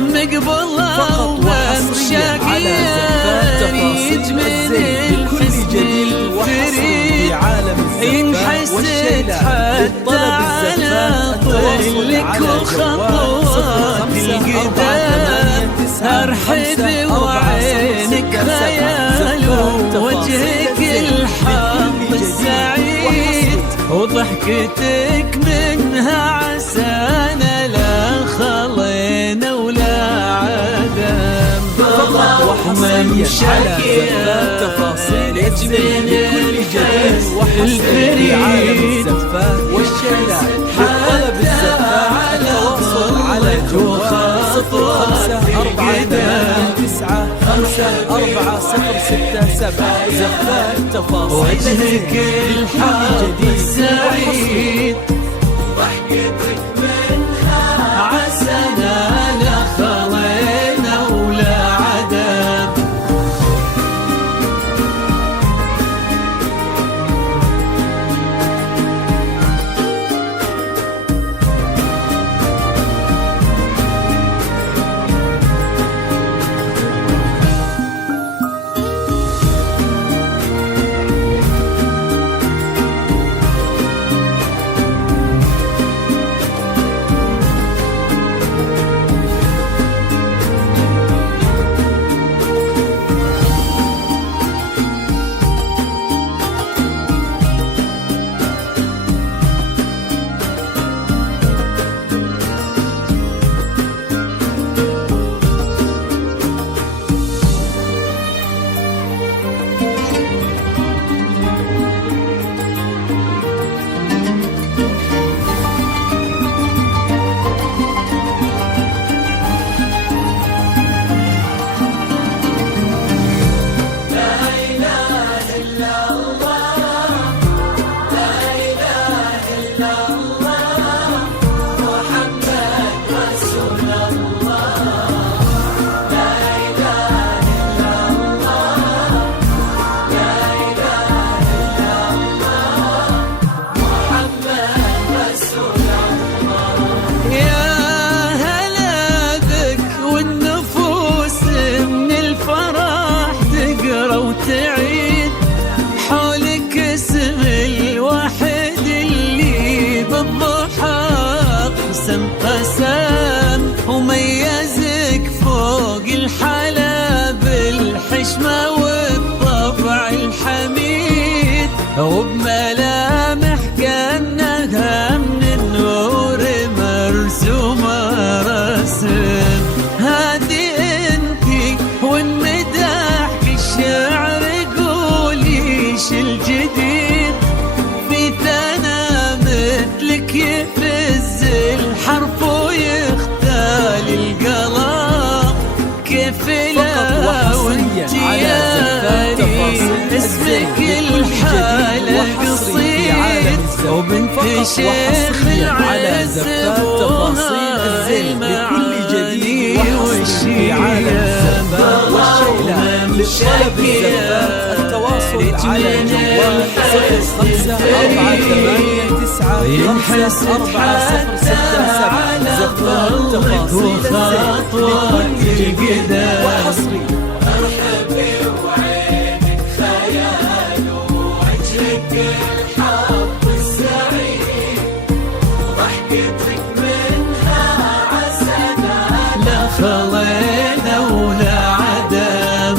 مقبلة فقط وحصريا على زفات تفاصيل الزين بكل جديد وحصري في عالم الزفات والشيلات. للطلب الزفات التواصل على جوال 0548 أرحب وعينك خيال وجهك الحظ السعيد وضحكتك منها عسانا لا خلينا ولا عدم. فقط وحصريا على زفات تفاصيل الزين بكل جديد وحصري في عالم الزفات والشيلات. للطلب الزفات التواصل على جوال 0548954067 زفات تفاصيل وجهك الحظ السعيد ضحكتك منها عسانا لا خلينا ولا عدد. تعيد حولك اسم الواحد اللي بالضحى قسم وميزك فوق الحلا بالحشمة والطبع الحميد وبملامح كأنها من النور مرسومة رسم. هذه انتي والمداح الشعر قوليش الجديد في ثنا مثلك يفز الحرف ويختال القلم كيف لا وانت ياري اسمك الحالة قصيد وبنت شيخ العز ابوها المعاني والشيلان. للطلب الزفات التواصل على جوال 0548954067 زفات تفاصيل الزين بكل جديد وحصري. أرحبي وعينك خيال ووجهك الحظ السعيد ضحكتك منها عسانا لا خلينا ولا عدم.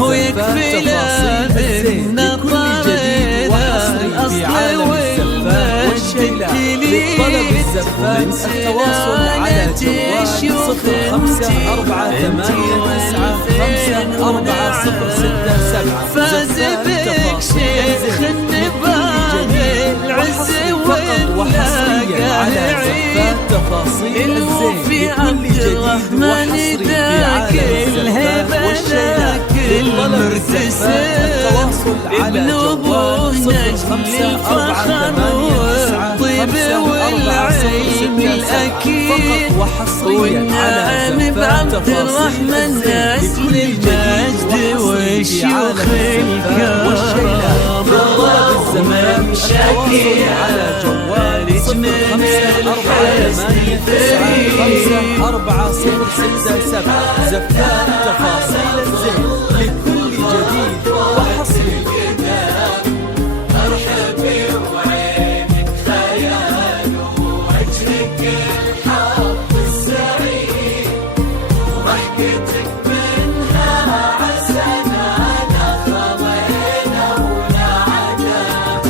ويكفي له منا طارنا الأصل والزفات للطلب الزفات التواصل على جوال 0548954067 فاز بك شيخ النباغي العز واللاقى عيد الوفي عبد الرحمن ذاك الهبة ذاك المرتسم ابن ابوه نجل الفخر والطيب والعلم الأكيد والنعم بعبد الرحمن نسل المجد والشيوخ الكرام الزمان شاكي على جوالك من الحزن فريد 4067 زفات تفاصيل الزين لكل جديد وحصري. مرحبي وعينك خيال وعجلك الحظ السعيد وضحكتك منها عسنانا خضينا ولا عذاب.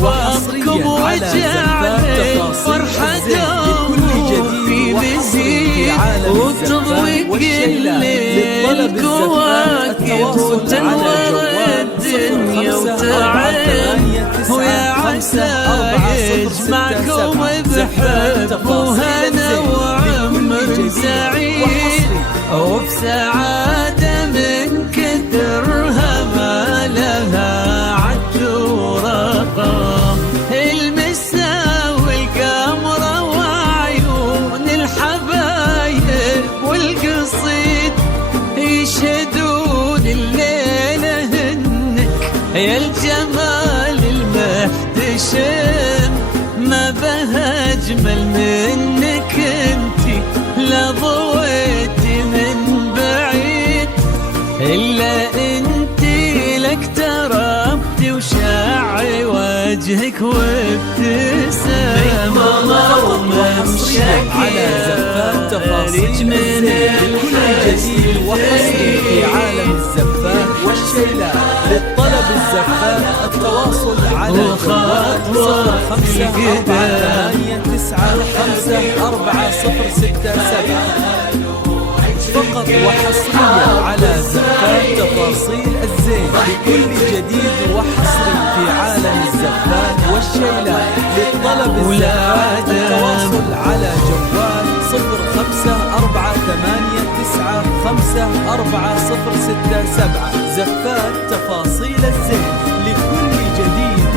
وحصريا على زفات تفاصيل الزين لكل جديد وحصري في عالم الزفات والشيلات. للطلب الزفات التواصل على جوال 0548954067 يجمعكم بحب وهنا وعمر سعيد وبسعادة من كثرها ما لها عد ورقم. المسا والقمرة وعيون الحبايب والقصيد يشهدون الليلة هنك يا الجمال المحتشم. ما بها أجمل منك انتي لا ضويتي من بعيد إلا انتي لك تربتي وشاعي وجهك وابتسام. وحصريا على زفات تفاصيل من كل جديد وحصري في عالم الزفات والشيلات. للطلب الزفات التواصل على جوال 0548954067 فقط وحصريا على زفات تفاصيل الزين لكل جديد وحصري في عالم الزفات والشيلات. للطلب الزفات التواصل على جوال 0548954067 زفات تفاصيل الزين لكل جديد